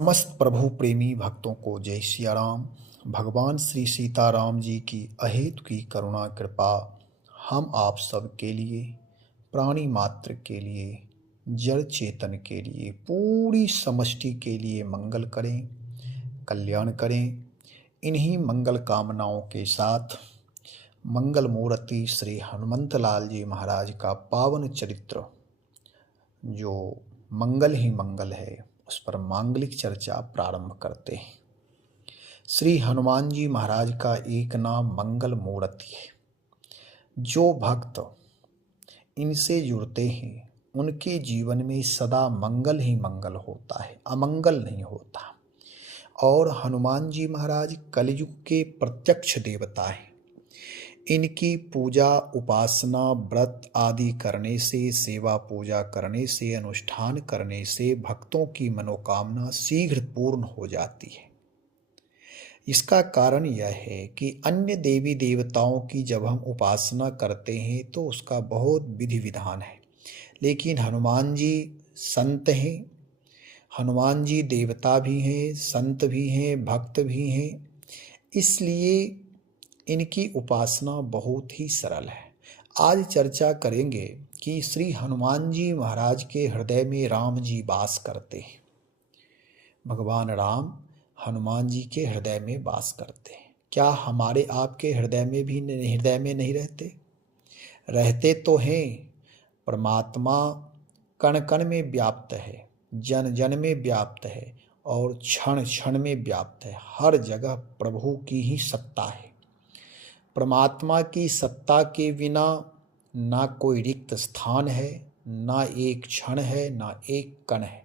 समस्त प्रभु प्रेमी भक्तों को जय सिया राम। भगवान श्री सीताराम जी की अहेतु की करुणा कृपा हम आप सब के लिए, प्राणी मात्र के लिए, जड़ चेतन के लिए, पूरी समष्टि के लिए मंगल करें, कल्याण करें। इन्हीं मंगल कामनाओं के साथ मंगल मूर्ति श्री हनुमंत लाल जी महाराज का पावन चरित्र, जो मंगल ही मंगल है, उस पर मांगलिक चर्चा प्रारंभ करते हैं। श्री हनुमान जी महाराज का एक नाम मंगल मूर्ति है। जो भक्त इनसे जुड़ते हैं उनके जीवन में सदा मंगल ही मंगल होता है, अमंगल नहीं होता। और हनुमान जी महाराज कलयुग के प्रत्यक्ष देवता हैं। इनकी पूजा उपासना व्रत आदि करने से, सेवा पूजा करने से, अनुष्ठान करने से भक्तों की मनोकामना शीघ्र पूर्ण हो जाती है। इसका कारण यह है कि अन्य देवी देवताओं की जब हम उपासना करते हैं तो उसका बहुत विधि विधान है, लेकिन हनुमान जी संत हैं। हनुमान जी देवता भी हैं, संत भी हैं, भक्त भी हैं, इसलिए इनकी उपासना बहुत ही सरल है। आज चर्चा करेंगे कि श्री हनुमान जी महाराज के हृदय में राम जी वास करते हैं। भगवान राम हनुमान जी के हृदय में वास करते हैं। क्या हमारे आपके हृदय में भी नहीं रहते? रहते तो हैं। परमात्मा कण कण में व्याप्त है, जन जन में व्याप्त है और क्षण क्षण में व्याप्त है। हर जगह प्रभु की ही सत्ता है। परमात्मा की सत्ता के बिना ना कोई रिक्त स्थान है, ना एक क्षण है, ना एक कण है।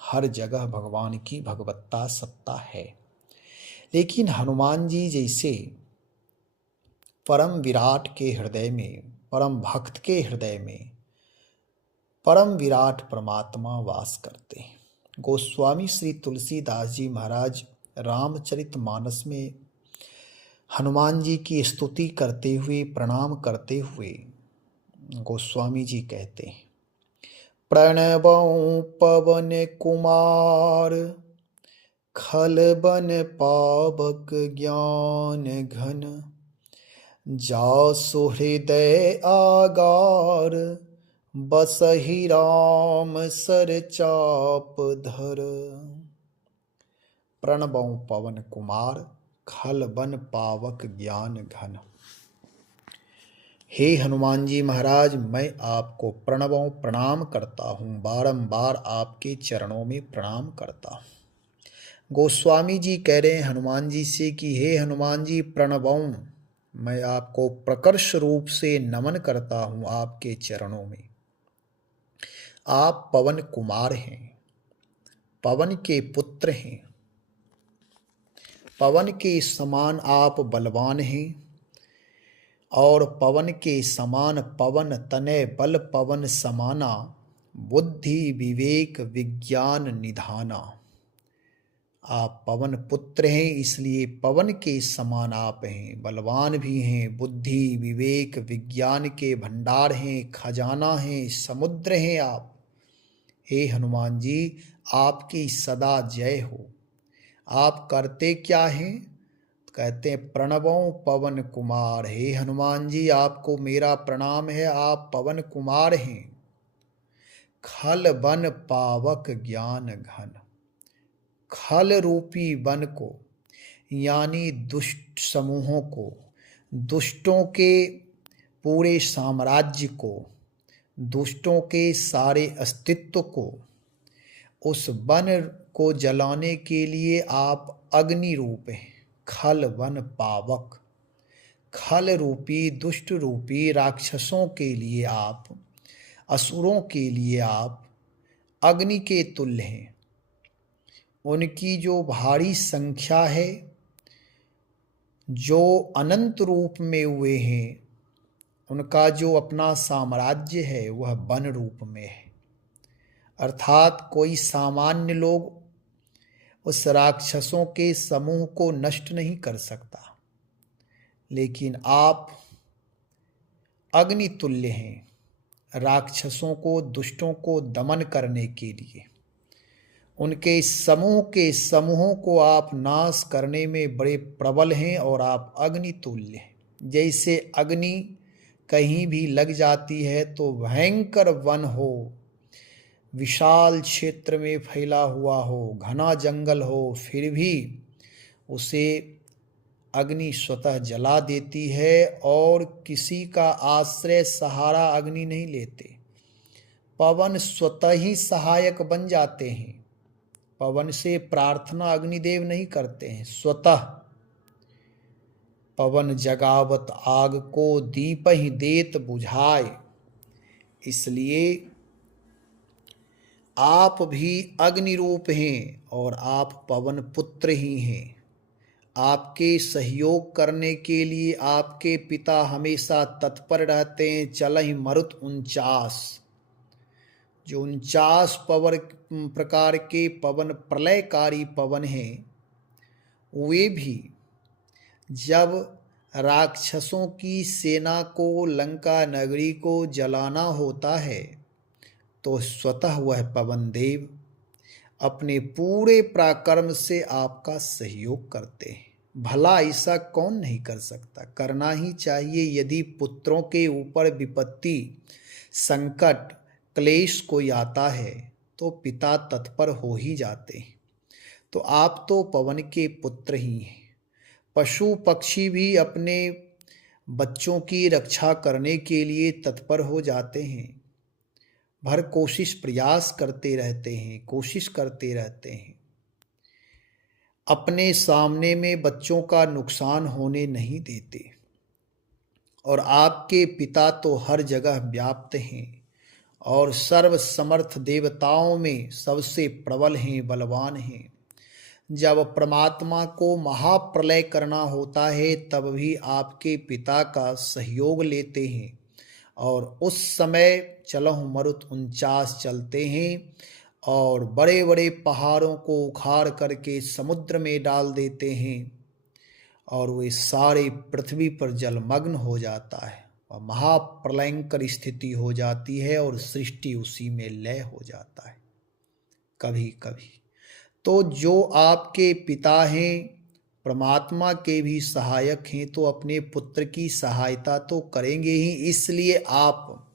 हर जगह भगवान की भगवत्ता सत्ता है। लेकिन हनुमान जी जैसे परम विराट के हृदय में, परम भक्त के हृदय में परम विराट परमात्मा वास करते हैं। गोस्वामी श्री तुलसीदास जी महाराज रामचरितमानस में हनुमान जी की स्तुति करते हुए, प्रणाम करते हुए गोस्वामी जी कहते हैं, प्रणवं पवन कुमार खल बन पावक ज्ञान घन, जासु हृदय आगार बसहि राम सर चाप धर। प्रणवं पवन कुमार खल बन पावक ज्ञान घन। हे हनुमान जी महाराज, मैं आपको प्रणवों प्रणाम करता हूँ, बारंबार आपके चरणों में प्रणाम करता हूँ। गोस्वामी जी कह रहे हैं हनुमान जी से कि हे हनुमान जी, प्रणवों, मैं आपको प्रकर्ष रूप से नमन करता हूँ आपके चरणों में। आप पवन कुमार हैं, पवन के पुत्र हैं, पवन के समान आप बलवान हैं और पवन के समान पवन तनय बल पवन समाना, बुद्धि विवेक विज्ञान निधाना। आप पवन पुत्र हैं, इसलिए पवन के समान आप हैं, बलवान भी हैं, बुद्धि विवेक विज्ञान के भंडार हैं, खजाना हैं, समुद्र हैं आप। हे हनुमान जी, आपकी सदा जय हो। आप करते क्या हैं? कहते हैं प्रणवों पवन कुमार। हे हनुमान जी, आपको मेरा प्रणाम है, आप पवन कुमार हैं। खल बन पावक ज्ञान घन। खल रूपी वन को, यानी दुष्ट समूहों को, दुष्टों के पूरे साम्राज्य को, दुष्टों के सारे अस्तित्व को, उस वन को जलाने के लिए आप अग्नि रूप हैं। खल वन पावक, खल रूपी दुष्ट रूपी राक्षसों के लिए आप, असुरों के लिए आप अग्नि के तुल्य हैं। उनकी जो भारी संख्या है, जो अनंत रूप में हुए हैं, उनका जो अपना साम्राज्य है वह वन रूप में है। अर्थात कोई सामान्य लोग उस राक्षसों के समूह को नष्ट नहीं कर सकता, लेकिन आप अग्नि तुल्य हैं राक्षसों को, दुष्टों को दमन करने के लिए। उनके समूह के समूहों को आप नाश करने में बड़े प्रबल हैं और आप अग्नि तुल्य हैं। जैसे अग्नि कहीं भी लग जाती है तो भयंकर वन हो, विशाल क्षेत्र में फैला हुआ हो, घना जंगल हो, फिर भी उसे अग्नि स्वतः जला देती है और किसी का आश्रय सहारा अग्नि नहीं लेते। पवन स्वतः ही सहायक बन जाते हैं। पवन से प्रार्थना अग्निदेव नहीं करते हैं, स्वतः पवन जगावत आग को दीप ही देत बुझाए। इसलिए आप भी अग्नि रूप हैं और आप पवन पुत्र ही हैं। आपके सहयोग करने के लिए आपके पिता हमेशा तत्पर रहते हैं। चलहि मरुत 49, जो 49 प्रकार के पवन प्रलयकारी पवन हैं, वे भी जब राक्षसों की सेना को, लंका नगरी को जलाना होता है तो स्वतः वह पवन देव अपने पूरे पराक्रम से आपका सहयोग करते हैं। भला ऐसा कौन नहीं कर सकता? करना ही चाहिए। यदि पुत्रों के ऊपर विपत्ति, संकट, क्लेश कोई आता है तो पिता तत्पर हो ही जाते हैं। तो आप तो पवन के पुत्र ही हैं। पशु पक्षी भी अपने बच्चों की रक्षा करने के लिए तत्पर हो जाते हैं, भर कोशिश प्रयास करते रहते हैं, कोशिश करते रहते हैं। अपने सामने में बच्चों का नुकसान होने नहीं देते। और आपके पिता तो हर जगह व्याप्त हैं और सर्व समर्थ देवताओं में सबसे प्रबल हैं, बलवान हैं। जब परमात्मा को महाप्रलय करना होता है तब भी आपके पिता का सहयोग लेते हैं और उस समय चलहु मरुत 49 चलते हैं और बड़े बड़े पहाड़ों को उखाड़ करके समुद्र में डाल देते हैं और वे सारे पृथ्वी पर जलमग्न हो जाता है और महाप्रलयंकर स्थिति हो जाती है और सृष्टि उसी में लय हो जाता है कभी कभी। तो जो आपके पिता हैं, परमात्मा के भी सहायक हैं, तो अपने पुत्र की सहायता तो करेंगे ही। इसलिए आप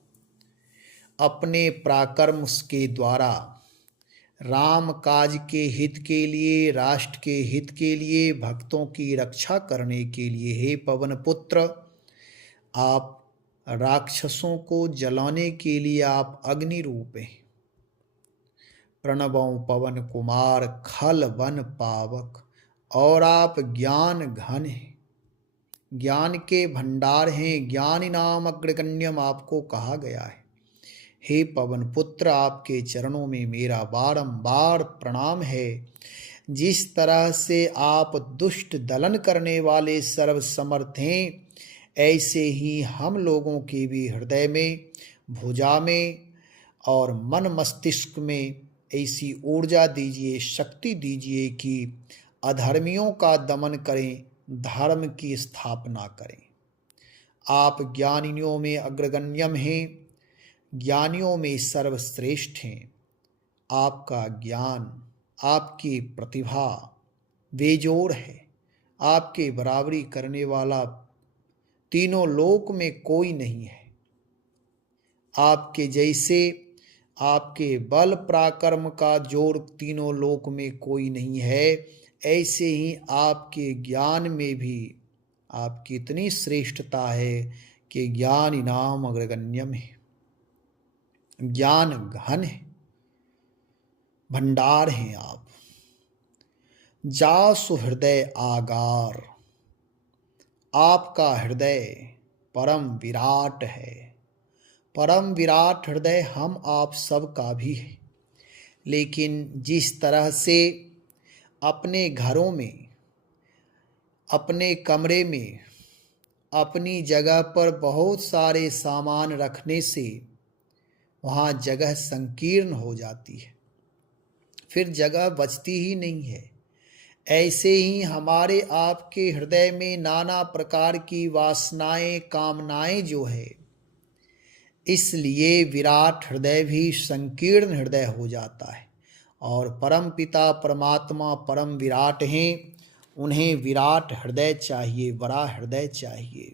अपने पराक्रम के द्वारा राम काज के हित के लिए, राष्ट्र के हित के लिए, भक्तों की रक्षा करने के लिए, हे पवन पुत्र, आप राक्षसों को जलाने के लिए आप अग्नि रूप हैं। प्रणवों पवन कुमार खल वन पावक, और आप ज्ञान घन हैं, ज्ञान के भंडार हैं, ज्ञानी नाम अग्रगण्यम आपको कहा गया है। हे पवन पुत्र, आपके चरणों में मेरा बारंबार प्रणाम है। जिस तरह से आप दुष्ट दलन करने वाले सर्वसमर्थ हैं, ऐसे ही हम लोगों के भी हृदय में, भुजा में और मन मस्तिष्क में ऐसी ऊर्जा दीजिए, शक्ति दीजिए कि अधर्मियों का दमन करें, धर्म की स्थापना करें। आप ज्ञानियों में अग्रगण्यम हैं, ज्ञानियों में सर्वश्रेष्ठ हैं। आपका ज्ञान, आपकी प्रतिभा बेजोड़ है। आपके बराबरी करने वाला तीनों लोक में कोई नहीं है। आपके जैसे, आपके बल पराक्रम का जोड़ तीनों लोक में कोई नहीं है। ऐसे ही आपके ज्ञान में भी आपकी इतनी श्रेष्ठता है कि ज्ञान इनाम अग्रगण्यम है, ज्ञान घन है, भंडार हैं आप। जासु हृदय आगार, आपका हृदय परम विराट है। परम विराट हृदय हम आप सब का भी है। लेकिन जिस तरह से अपने घरों में, अपने कमरे में, अपनी जगह पर बहुत सारे सामान रखने से वहाँ जगह संकीर्ण हो जाती है, फिर जगह बचती ही नहीं है, ऐसे ही हमारे आपके हृदय में नाना प्रकार की वासनाएं, कामनाएं जो है, इसलिए विराट हृदय भी संकीर्ण हृदय हो जाता है और परम पिता परमात्मा परम विराट हैं, उन्हें विराट हृदय चाहिए, बड़ा हृदय चाहिए।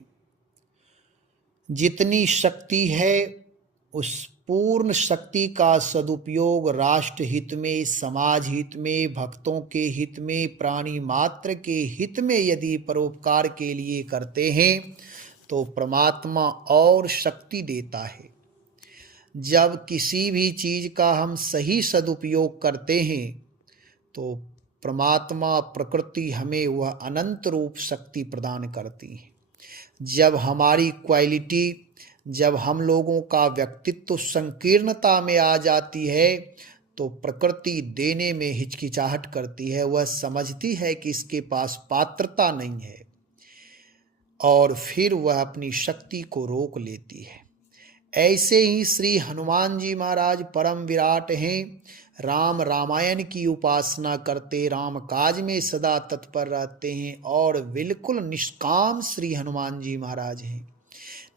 जितनी शक्ति है उस पूर्ण शक्ति का सदुपयोग राष्ट्र हित में, समाज हित में, भक्तों के हित में, प्राणी मात्र के हित में यदि परोपकार के लिए करते हैं तो परमात्मा और शक्ति देता है। जब किसी भी चीज का हम सही सदुपयोग करते हैं तो परमात्मा प्रकृति हमें वह अनंत रूप शक्ति प्रदान करती है। जब हमारी क्वालिटी, जब हम लोगों का व्यक्तित्व संकीर्णता में आ जाती है तो प्रकृति देने में हिचकिचाहट करती है। वह समझती है कि इसके पास पात्रता नहीं है और फिर वह अपनी शक्ति को रोक लेती है। ऐसे ही श्री हनुमान जी महाराज परम विराट हैं। राम रामायण की उपासना करते, राम काज में सदा तत्पर रहते हैं और बिल्कुल निष्काम श्री हनुमान जी महाराज हैं।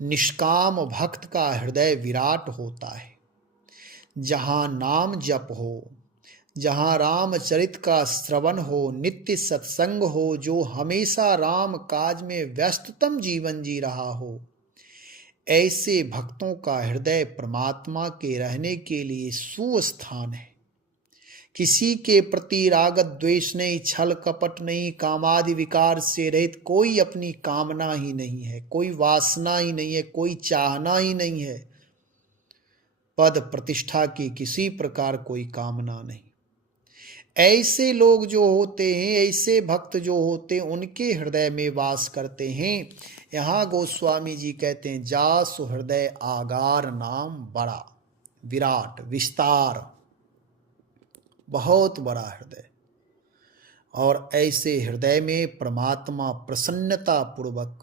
निष्काम भक्त का हृदय विराट होता है। जहाँ नाम जप हो, जहाँ रामचरित का श्रवण हो, नित्य सत्संग हो, जो हमेशा राम काज में व्यस्ततम जीवन जी रहा हो, ऐसे भक्तों का हृदय परमात्मा के रहने के लिए सुस्थान है। किसी के प्रति राग द्वेष नहीं, छल कपट नहीं, कामादि विकार से रहित, कोई अपनी कामना ही नहीं है, कोई वासना ही नहीं है, कोई चाहना ही नहीं है। पद प्रतिष्ठा की किसी प्रकार कोई कामना नहीं। ऐसे लोग जो होते हैं, ऐसे भक्त जो होते हैं, उनके हृदय में वास करते हैं। यहाँ गोस्वामी जी कहते हैं, जासु हृदय आगार नाम बड़ा, विराट, विस्तार, बहुत बड़ा हृदय। और ऐसे हृदय में परमात्मा प्रसन्नता पूर्वक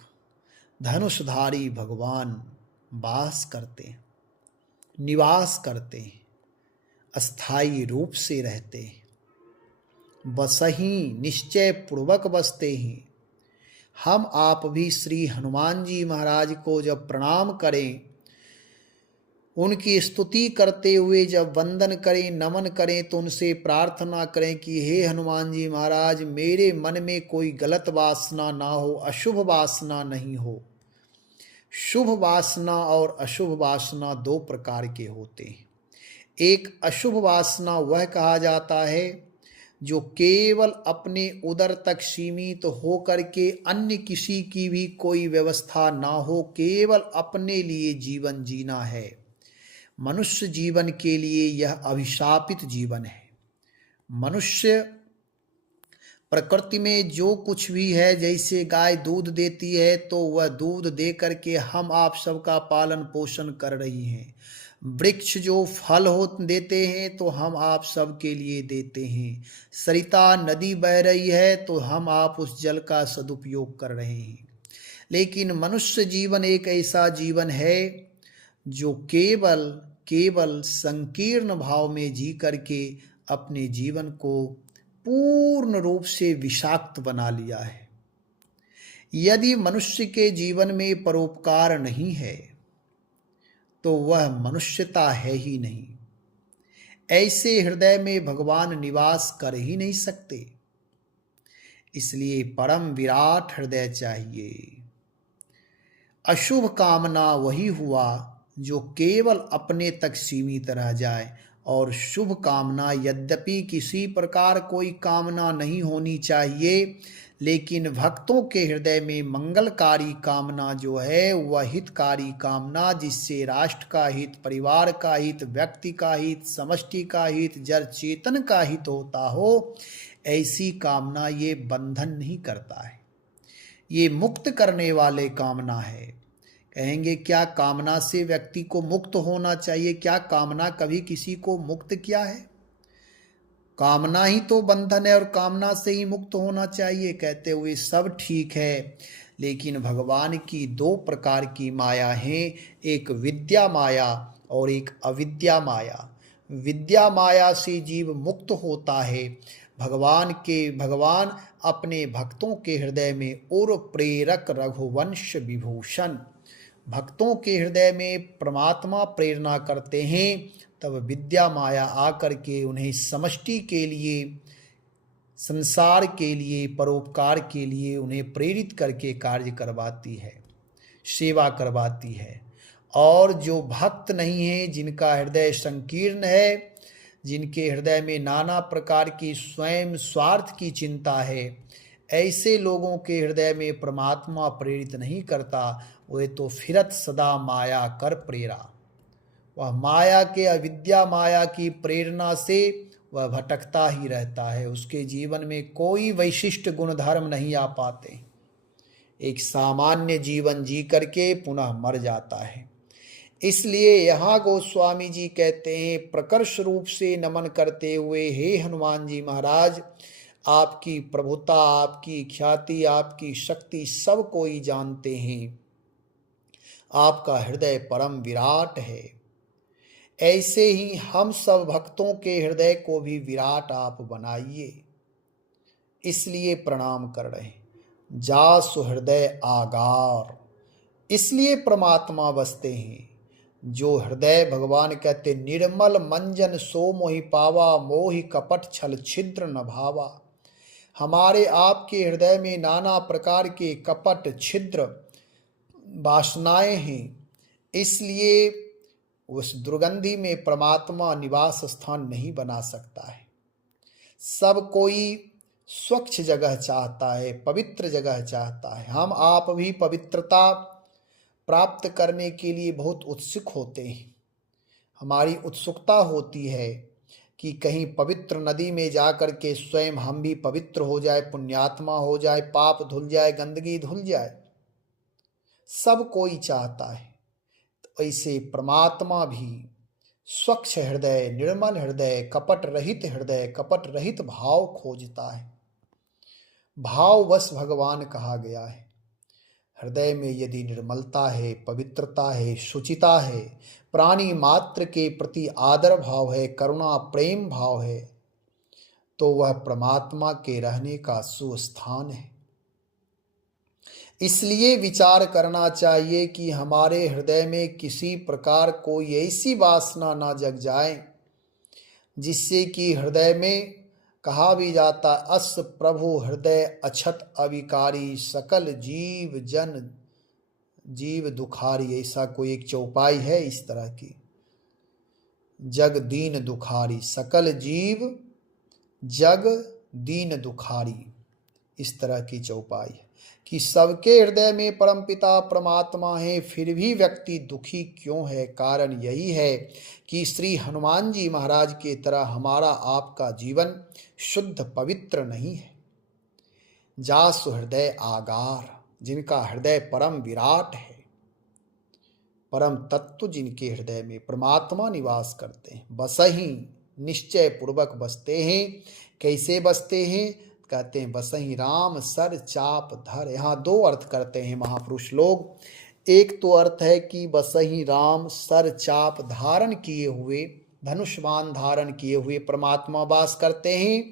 धनुषधारी भगवान वास करते हैं, निवास करते हैं, अस्थायी रूप से रहते हैं, बसही निश्चय पूर्वक बसते हैं। हम आप भी श्री हनुमान जी महाराज को जब प्रणाम करें, उनकी स्तुति करते हुए जब वंदन करें, नमन करें, तो उनसे प्रार्थना करें कि हे हनुमान जी महाराज, मेरे मन में कोई गलत वासना ना हो, अशुभ वासना नहीं हो। शुभ वासना और अशुभ वासना दो प्रकार के होते हैं। एक अशुभ वासना वह कहा जाता है जो केवल अपने उदर तक सीमित हो करके अन्य किसी की भी कोई व्यवस्था ना हो, केवल अपने लिए जीवन जीना है। मनुष्य जीवन के लिए यह अभिशापित जीवन है। मनुष्य प्रकृति में जो कुछ भी है, जैसे गाय दूध देती है तो वह दूध दे करके हम आप सबका पालन पोषण कर रही हैं। वृक्ष जो फल हो देते हैं तो हम आप सब के लिए देते हैं। सरिता नदी बह रही है तो हम आप उस जल का सदुपयोग कर रहे हैं। लेकिन मनुष्य जीवन एक ऐसा जीवन है जो केवल संकीर्ण भाव में जी करके अपने जीवन को पूर्ण रूप से विषाक्त बना लिया है। यदि मनुष्य के जीवन में परोपकार नहीं है तो वह मनुष्यता है ही नहीं। ऐसे हृदय में भगवान निवास कर ही नहीं सकते। इसलिए परम विराट हृदय चाहिए। अशुभ कामना वही हुआ जो केवल अपने तक सीमित रह जाए, और शुभ कामना यद्यपि किसी प्रकार कोई कामना नहीं होनी चाहिए, लेकिन भक्तों के हृदय में मंगलकारी कामना जो है वह हितकारी कामना, जिससे राष्ट्र का हित, परिवार का हित, व्यक्ति का हित, समष्टि का हित, जड़ चेतन का हित होता हो, ऐसी कामना ये बंधन नहीं करता है। ये मुक्त करने वाले कामना है। कहेंगे क्या कामना से व्यक्ति को मुक्त होना चाहिए? क्या कामना कभी किसी को मुक्त किया है? कामना ही तो बंधन है और कामना से ही मुक्त होना चाहिए। कहते हुए सब ठीक है, लेकिन भगवान की दो प्रकार की माया है, एक विद्या माया और एक अविद्या माया। विद्या माया से जीव मुक्त होता है। भगवान अपने भक्तों के हृदय में और प्रेरक रघुवंश विभूषण, भक्तों के हृदय में परमात्मा प्रेरणा करते हैं, तब विद्या माया आकर के उन्हें समष्टि के लिए, संसार के लिए, परोपकार के लिए उन्हें प्रेरित करके कार्य करवाती है, सेवा करवाती है। और जो भक्त नहीं है, जिनका हृदय संकीर्ण है, जिनके हृदय में नाना प्रकार की स्वयं स्वार्थ की चिंता है, ऐसे लोगों के हृदय में परमात्मा प्रेरित नहीं करता। वह तो फिरत सदा माया कर प्रेरा, वह माया के, अविद्या माया की प्रेरणा से वह भटकता ही रहता है। उसके जीवन में कोई वैशिष्ट गुण धर्म नहीं आ पाते। एक सामान्य जीवन जी करके पुनः मर जाता है। इसलिए यहाँ गोस्वामी जी कहते हैं, प्रकर्ष रूप से नमन करते हुए, हे हनुमान जी महाराज, आपकी प्रभुता, आपकी ख्याति, आपकी शक्ति सब कोई जानते हैं। आपका हृदय परम विराट है। ऐसे ही हम सब भक्तों के हृदय को भी विराट आप बनाइए, इसलिए प्रणाम कर रहे हैं। जा सुहृदय आगार, इसलिए परमात्मा बसते हैं। जो हृदय, भगवान कहते निर्मल मंजन सो मोहि पावा, मोहि कपट छल छिद्र न भावा। हमारे आपके हृदय में नाना प्रकार के कपट छिद्र वासनाएं हैं, इसलिए उस दुर्गंधि में परमात्मा निवास स्थान नहीं बना सकता है। सब कोई स्वच्छ जगह चाहता है, पवित्र जगह चाहता है। हम आप भी पवित्रता प्राप्त करने के लिए बहुत उत्सुक होते हैं। हमारी उत्सुकता होती है कि कहीं पवित्र नदी में जाकर के स्वयं हम भी पवित्र हो जाए, पुण्यात्मा हो जाए, पाप धुल जाए, गंदगी धुल जाए। सब कोई चाहता है। तो ऐसे परमात्मा भी स्वच्छ हृदय, निर्मल हृदय, कपट रहित हृदय, कपट रहित भाव खोजता है। भाववश भगवान कहा गया है। हृदय में यदि निर्मलता है, पवित्रता है, शुचिता है, प्राणी मात्र के प्रति आदर भाव है, करुणा प्रेम भाव है, तो वह परमात्मा के रहने का सुस्थान है। इसलिए विचार करना चाहिए कि हमारे हृदय में किसी प्रकार कोई ऐसी वासना ना जग जाए जिससे कि हृदय में, कहा भी जाता, अस प्रभु हृदय अछत अविकारी, सकल जीव जन जीव दुखारी। ऐसा कोई एक चौपाई है इस तरह की, जग दीन दुखारी, सकल जीव जग दीन दुखारी, इस तरह की चौपाई है कि सबके हृदय में परमपिता परमात्मा है, फिर भी व्यक्ति दुखी क्यों है? कारण यही है कि श्री हनुमान जी महाराज के तरह हमारा आपका जीवन शुद्ध पवित्र नहीं है। जा सुहृदय आगार, जिनका हृदय परम विराट है, परम तत्व जिनके हृदय में परमात्मा निवास करते हैं, बसही निश्चय पूर्वक बसते हैं। कैसे बसते हैं? कहते हैं बसही राम सर चाप धर। यहाँ दो अर्थ करते हैं महापुरुष लोग। एक तो अर्थ है कि बसही राम सर चाप धारण किए हुए, धनुष्मान धारण किए हुए परमात्मा वास करते हैं।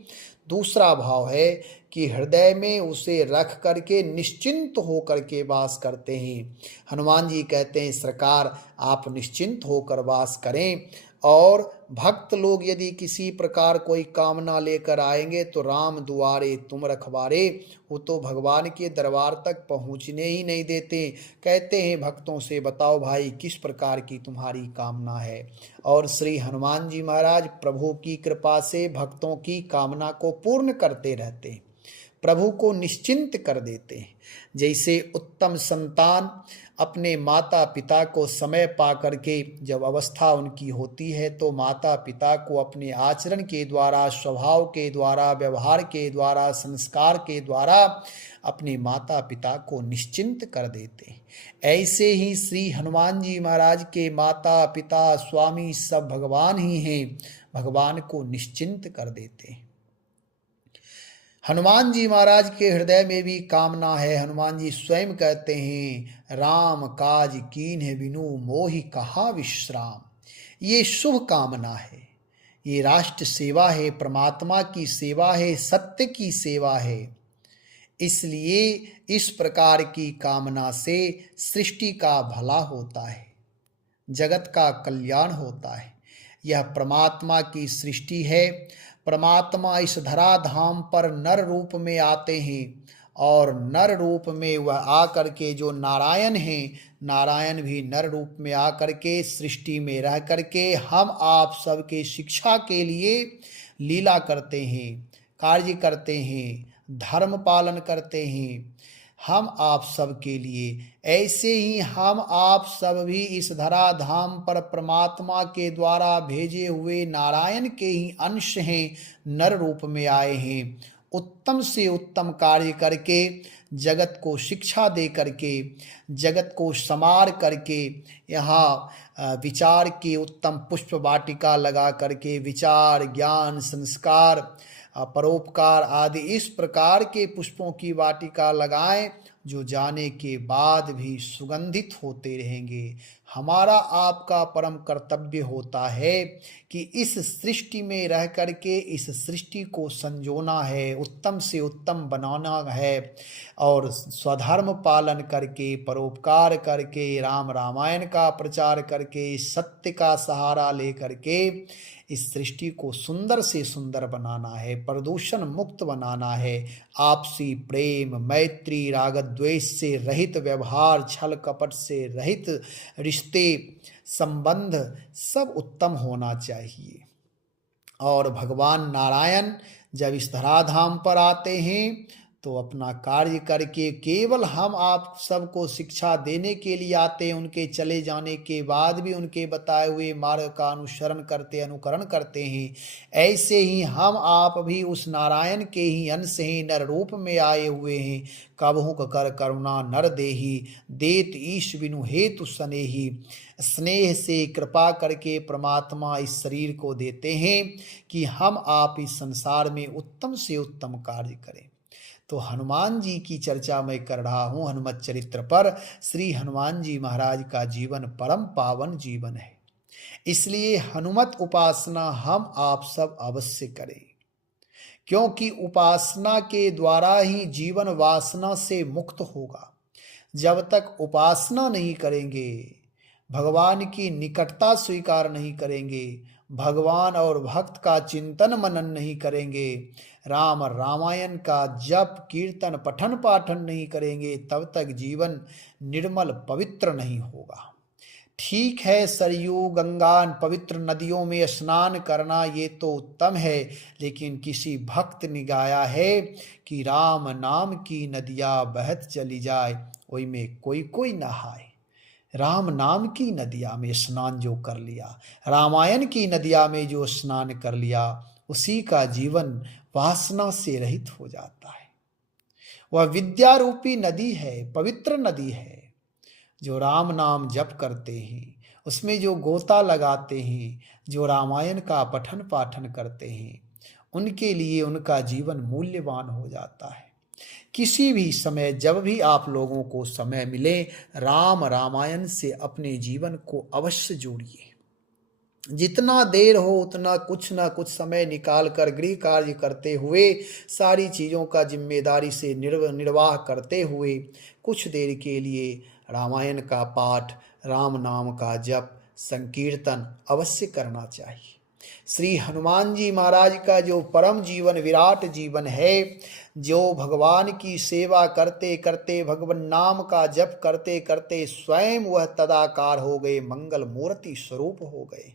दूसरा भाव है कि हृदय में उसे रख करके निश्चिंत होकर के वास करते हैं। हनुमान जी कहते हैं सरकार आप निश्चिंत होकर वास करें, और भक्त लोग यदि किसी प्रकार कोई कामना लेकर आएंगे तो राम दुआरे तुम रखवारे, वो तो भगवान के दरबार तक पहुँचने ही नहीं देते। कहते हैं भक्तों से बताओ भाई किस प्रकार की तुम्हारी कामना है, और श्री हनुमान जी महाराज प्रभु की कृपा से भक्तों की कामना को पूर्ण करते रहते हैं, प्रभु को निश्चिंत कर देते हैं। जैसे उत्तम संतान अपने माता पिता को समय पा करके जब अवस्था उनकी होती है तो माता पिता को अपने आचरण के द्वारा, स्वभाव के द्वारा, व्यवहार के द्वारा, संस्कार के द्वारा अपने माता पिता को निश्चिंत कर देते हैं। ऐसे ही श्री हनुमान जी महाराज के माता पिता स्वामी सब भगवान ही हैं, भगवान को निश्चिंत कर देते हैं। हनुमान जी महाराज के हृदय में भी कामना है। हनुमान जी स्वयं कहते हैं राम काज कीन्ह बिनु मोहि कहा विश्राम। ये शुभ कामना है, ये राष्ट्र सेवा है, परमात्मा की सेवा है, सत्य की सेवा है। इसलिए इस प्रकार की कामना से सृष्टि का भला होता है, जगत का कल्याण होता है। यह परमात्मा की सृष्टि है। परमात्मा इस धराधाम पर नर रूप में आते हैं और नर रूप में वह आकर के जो नारायण हैं, नारायण भी नर रूप में आकर के सृष्टि में रह करके हम आप सबके शिक्षा के लिए लीला करते हैं, कार्य करते हैं, धर्म पालन करते हैं हम आप सब के लिए। ऐसे ही हम आप सब भी इस धराधाम पर परमात्मा के द्वारा भेजे हुए नारायण के ही अंश हैं, नर रूप में आए हैं। उत्तम से उत्तम कार्य करके, जगत को शिक्षा दे करके, जगत को संवार करके, यहाँ विचार की उत्तम पुष्प वाटिका लगा करके विचार, ज्ञान, संस्कार, परोपकार आदि इस प्रकार के पुष्पों की वाटिका लगाएं जो जाने के बाद भी सुगंधित होते रहेंगे। हमारा आपका परम कर्तव्य होता है कि इस सृष्टि में रह करके इस सृष्टि को संजोना है, उत्तम से उत्तम बनाना है और स्वधर्म पालन करके, परोपकार करके, राम रामायण का प्रचार करके, सत्य का सहारा ले करके इस सृष्टि को सुंदर से सुंदर बनाना है, प्रदूषण मुक्त बनाना है। आपसी प्रेम, मैत्री, राग द्वेष से रहित व्यवहार, छल कपट से रहित रिश्ते, संबंध सब उत्तम होना चाहिए। और भगवान नारायण जब इस धराधाम पर आते हैं तो अपना कार्य करके केवल हम आप सबको शिक्षा देने के लिए आते हैं। उनके चले जाने के बाद भी उनके बताए हुए मार्ग का अनुसरण करते, अनुकरण करते हैं। ऐसे ही हम आप भी उस नारायण के ही अंश हैं, नर रूप में आए हुए हैं। कबहु कर करुणा नर देही, देत ईश बिनु हेतु स्नेही। स्नेह से कृपा करके परमात्मा इस शरीर को देते हैं कि हम आप इस संसार में उत्तम से उत्तम कार्य करें। तो हनुमान जी की चर्चा मैं कर रहा हूँ हनुमत चरित्र पर। श्री हनुमान जी महाराज का जीवन परम पावन जीवन है, इसलिए हनुमत उपासना हम आप सब अवश्य करें, क्योंकि उपासना के द्वारा ही जीवन वासना से मुक्त होगा। जब तक उपासना नहीं करेंगे, भगवान की निकटता स्वीकार नहीं करेंगे, भगवान और भक्त का चिंतन मनन नहीं करेंगे, राम रामायण का जप कीर्तन पठन पाठन नहीं करेंगे, तब तक जीवन निर्मल पवित्र नहीं होगा। ठीक है, सरयू गंगा पवित्र नदियों में स्नान करना ये तो उत्तम है, लेकिन किसी भक्त ने गाया है कि राम नाम की नदियाँ बहत चली जाए, वही में कोई कोई नहाए। राम नाम की नदिया में स्नान जो कर लिया, रामायण की नदिया में जो स्नान कर लिया, उसी का जीवन वासना से रहित हो जाता है। वह विद्या रूपी नदी है, पवित्र नदी है। जो राम नाम जप करते हैं, उसमें जो गोता लगाते हैं, जो रामायण का पठन पाठन करते हैं, उनके लिए उनका जीवन मूल्यवान हो जाता है। किसी भी समय जब भी आप लोगों को समय मिले, राम रामायण से अपने जीवन को अवश्य जोड़िए। जितना देर हो उतना कुछ ना कुछ समय निकाल कर गृह कार्य करते हुए, सारी चीज़ों का जिम्मेदारी से निर्वाह करते हुए कुछ देर के लिए रामायण का पाठ, राम नाम का जप, संकीर्तन अवश्य करना चाहिए। श्री हनुमान जी महाराज का जो परम जीवन, विराट जीवन है, जो भगवान की सेवा करते करते, भगवान नाम का जप करते करते स्वयं वह तदाकार हो गए, मंगल मूर्ति स्वरूप हो गए।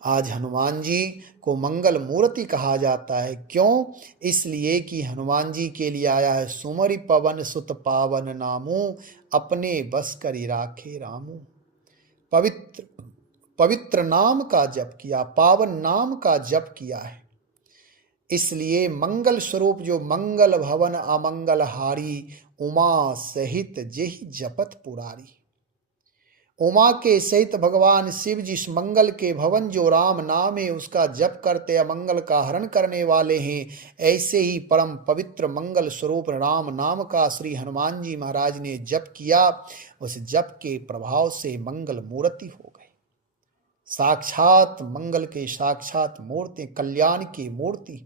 आज हनुमान जी को मंगल मूर्ति कहा जाता है। क्यों? इसलिए कि हनुमान जी के लिए आया है, सुमरि पवन सुत पावन नामू, अपने बस करी राखे रामू। पवित्र नाम का जप किया, पावन नाम का जप किया है। इसलिए मंगल स्वरूप जो मंगल भवन अमंगल हारी, उमा सहित जेहि जपत पुरारी। उमा के सहित भगवान शिव जिस मंगल के भवन जो राम नाम है उसका जप करते अमंगल का हरण करने वाले हैं, ऐसे ही परम पवित्र मंगल स्वरूप राम नाम का श्री हनुमान जी महाराज ने जप किया। उस जप के प्रभाव से मंगल मूर्ति हो गए, साक्षात मंगल के साक्षात मूर्ति, कल्याण की मूर्ति।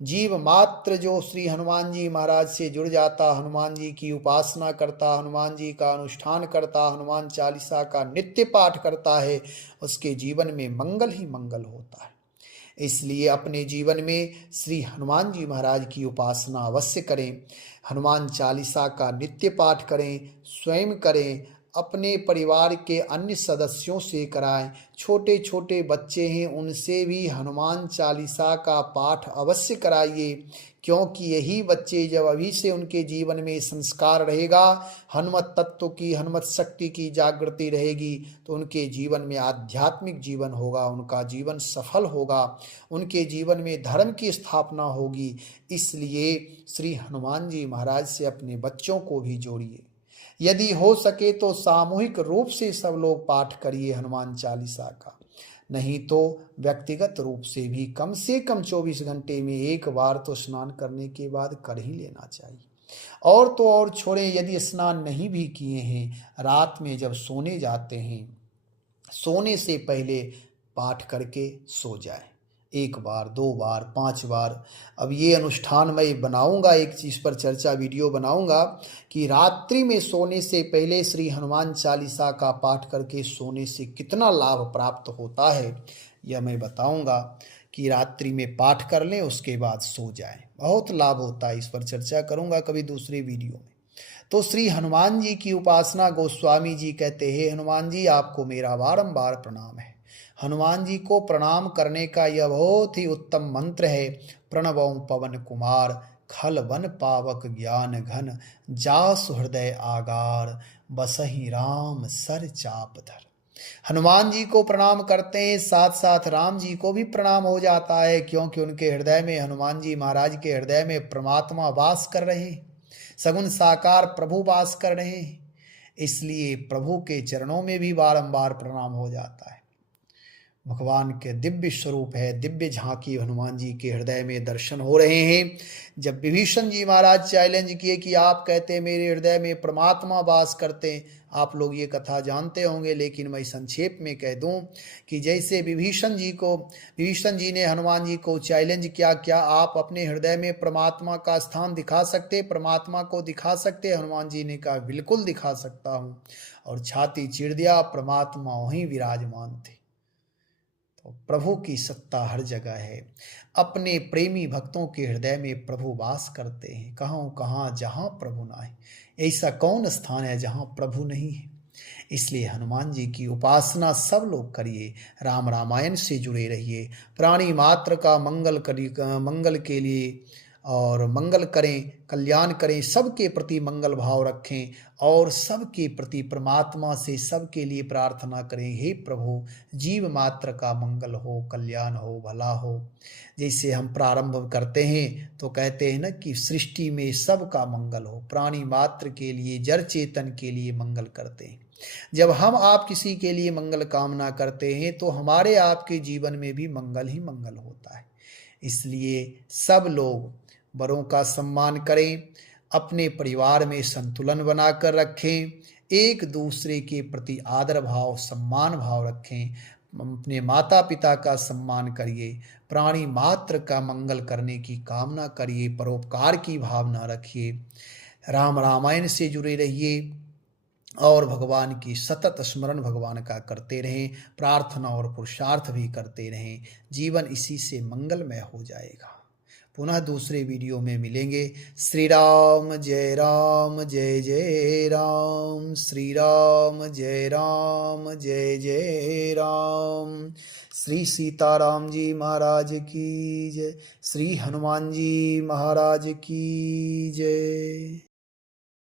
जीव मात्र जो श्री हनुमान जी महाराज से जुड़ जाता, हनुमान जी की उपासना करता, हनुमान जी का अनुष्ठान करता, हनुमान चालीसा का नित्य पाठ करता है, उसके जीवन में मंगल ही मंगल होता है। इसलिए अपने जीवन में श्री हनुमान जी महाराज की उपासना अवश्य करें, हनुमान चालीसा का नित्य पाठ करें, स्वयं करें, अपने परिवार के अन्य सदस्यों से कराएं। छोटे छोटे बच्चे हैं, उनसे भी हनुमान चालीसा का पाठ अवश्य कराइए, क्योंकि यही बच्चे जब अभी से उनके जीवन में संस्कार रहेगा, हनुमत तत्व की, हनुमत शक्ति की जागृति रहेगी, तो उनके जीवन में आध्यात्मिक जीवन होगा, उनका जीवन सफल होगा, उनके जीवन में धर्म की स्थापना होगी। इसलिए श्री हनुमान जी महाराज से अपने बच्चों को भी जोड़िए। यदि हो सके तो सामूहिक रूप से सब लोग पाठ करिए हनुमान चालीसा का, नहीं तो व्यक्तिगत रूप से भी कम से कम 24 घंटे में एक बार तो स्नान करने के बाद कर ही लेना चाहिए। और तो और छोड़ें, यदि स्नान नहीं भी किए हैं, रात में जब सोने जाते हैं, सोने से पहले पाठ करके सो जाए, 1 बार 2 बार 5 बार। अब ये अनुष्ठान मैं बनाऊंगा, एक चीज़ पर चर्चा वीडियो बनाऊंगा कि रात्रि में सोने से पहले श्री हनुमान चालीसा का पाठ करके सोने से कितना लाभ प्राप्त होता है, यह मैं बताऊंगा कि रात्रि में पाठ कर लें, उसके बाद सो जाएं, बहुत लाभ होता है। इस पर चर्चा करूंगा कभी दूसरे वीडियो में। तो श्री हनुमान जी की उपासना, गोस्वामी जी कहते हैं, हनुमान जी आपको मेरा बारंबार प्रणाम है। हनुमान जी को प्रणाम करने का यह बहुत ही उत्तम मंत्र है। प्रणवों पवन कुमार, खल वन पावक ज्ञान घन, जासु हृदय आगार, बसहि राम सर चाप धर। हनुमान जी को प्रणाम करते हैं, साथ साथ राम जी को भी प्रणाम हो जाता है, क्योंकि उनके हृदय में, हनुमान जी महाराज के हृदय में परमात्मा वास कर रहे हैं, सगुण साकार प्रभु वास कर रहे हैं। इसलिए प्रभु के चरणों में भी बारंबार प्रणाम हो जाता है। भगवान के दिव्य स्वरूप है, दिव्य झांकी हनुमान जी के हृदय में दर्शन हो रहे हैं। जब विभीषण जी महाराज चैलेंज किए कि आप कहते मेरे हृदय में परमात्मा वास करते हैं, आप लोग ये कथा जानते होंगे, लेकिन मैं संक्षेप में कह दूं कि जैसे विभीषण जी ने हनुमान जी को चैलेंज किया, क्या आप अपने हृदय में परमात्मा का स्थान दिखा सकते, परमात्मा को दिखा सकते? हनुमान जी ने कहा बिल्कुल दिखा सकता हूँ, और छाती चीर दिया, परमात्मा वहीं विराजमान थे। प्रभु की सत्ता हर जगह है। अपने प्रेमी भक्तों के हृदय में प्रभु वास करते हैं। कहाँ जहाँ प्रभु ना है, ऐसा कौन स्थान है जहाँ प्रभु नहीं है? इसलिए हनुमान जी की उपासना सब लोग करिए, राम रामायण से जुड़े रहिए, प्राणी मात्र का मंगल के लिए और मंगल करें, कल्याण करें, सबके प्रति मंगल भाव रखें, और सबके प्रति परमात्मा से सबके लिए प्रार्थना करें, हे प्रभु जीव मात्र का मंगल हो, कल्याण हो, भला हो। जैसे हम प्रारंभ करते हैं तो कहते हैं ना कि सृष्टि में सबका मंगल हो, प्राणी मात्र के लिए, जड़ चेतन के लिए मंगल करते हैं। जब हम आप किसी के लिए मंगल कामना करते हैं तो हमारे आपके जीवन में भी मंगल ही मंगल होता है। इसलिए सब लोग बड़ों का सम्मान करें, अपने परिवार में संतुलन बनाकर रखें, एक दूसरे के प्रति आदर भाव, सम्मान भाव रखें, अपने माता पिता का सम्मान करिए, प्राणी मात्र का मंगल करने की कामना करिए, परोपकार की भावना रखिए, राम रामायण से जुड़े रहिए, और भगवान की सतत स्मरण भगवान का करते रहें, प्रार्थना और पुरुषार्थ भी करते रहें। जीवन इसी से मंगलमय हो जाएगा। पुनः दूसरे वीडियो में मिलेंगे। श्री राम जय राम, जय जय राम, श्री राम जय राम, जय जय राम। श्री सीताराम जी महाराज की जय, श्री हनुमान जी महाराज की जय।